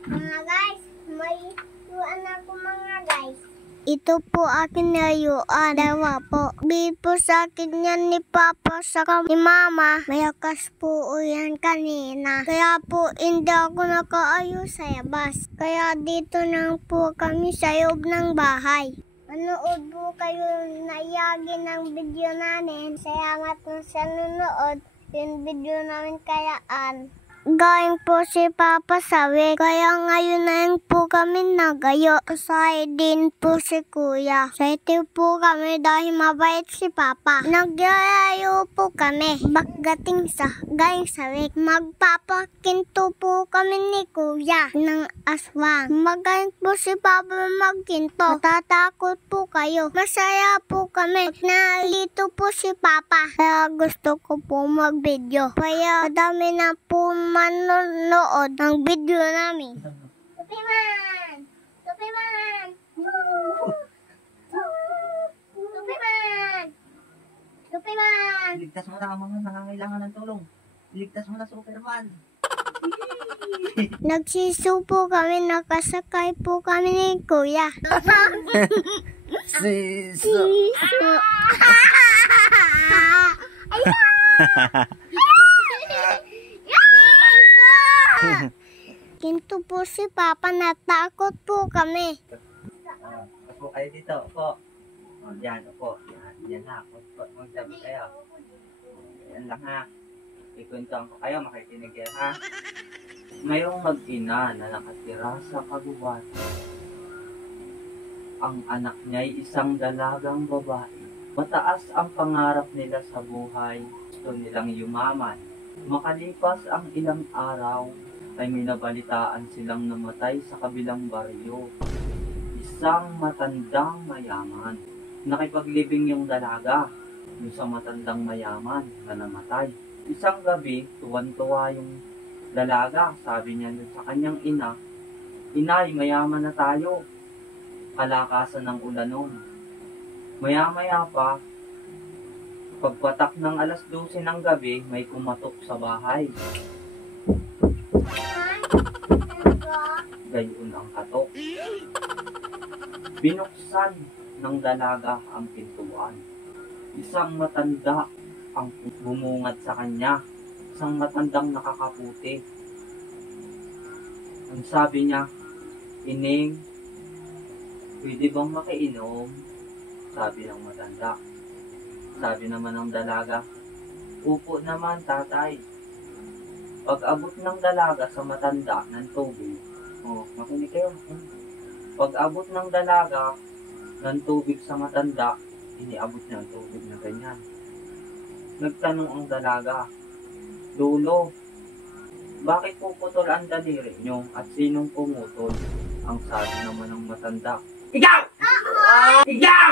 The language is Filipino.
Mga guys, may layuan ako mga guys. Ito po akin layuan. Dalawa po. Bigay po sa akin yan ni Papa saka ni Mama. Malakas po yan kanina. Kaya po hindi ako nakaayos sa labas. Kaya dito lang po kami sa loob ng bahay. Manood po kayo naiyagi ng video namin. Salamat po sa nanonood. Yung video namin kayaan. Galing po si Papa sawi. Kaya ngayon na lang po kami nagayo. Kasaya din po si Kuya. Excited po kami dahil mabait si Papa. Nagyayo po kami. Bakgating sa galing sawi. Magpapakinto po kami ni Kuya ng aswang. Magaling po si Papa magkinto. Matatakot po kayo. Masaya po kami. Nalito po si Papa. Kaya gusto ko po mag-video. Kaya madami na po manonood ng video namin. Tupiman! Tupiman! Tupiman! Tupiman! Iligtas mo na ang mga nangangailangan ng tulong. Iligtas mo na Superman. Nagsisu po kami, nakasakay po kami ni Kuya. Siso. Kinto po si Papa, natakot po kami. Opo kayo dito, opo. O, yan, opo. Yan na, opo. Magsabi kayo. Yan lang ha. Ikuntuan ko kayo, makikinig kayo ha. Mayroong mag-ina na nakatira sa kagubatan. Ang anak niya'y isang dalagang babae. Mataas ang pangarap nila sa buhay. Gusto nilang yumaman. Makalipas ang ilang araw, ay may nabalitaan silang namatay sa kabilang baryo. Isang matandang mayaman. Nakipaglibing yung dalaga yung sa matandang mayaman na namatay. Isang gabi, tuwan-tuwa yung dalaga. Sabi niya sa kanyang ina, "Inay, mayaman na tayo." Kalakasan ng ulan noon. Maya-maya pa, pagpatak ng 12:00 ng gabi, may kumatok sa bahay. Gayon ang katok. Binuksan ng dalaga ang pintuan. Isang matanda ang bumungad sa kanya. Isang matandang nakakaputi. Ang sabi niya, "Ining, pwede bang makiinom?" Sabi ng matanda. Sabi naman ng dalaga, "Upo naman, tatay." Pag-abot ng dalaga sa matanda ng tubig, makinig kayo. Pag-abot ng dalaga ng tubig sa matanda, iniabot niya ang tubig na ganyan. Nagtanong ang dalaga, "Lolo, bakit puputol ang daliri niyo at sinong pumutol?" Ang sabi naman ng matanda, "Ikaw! Ikaw!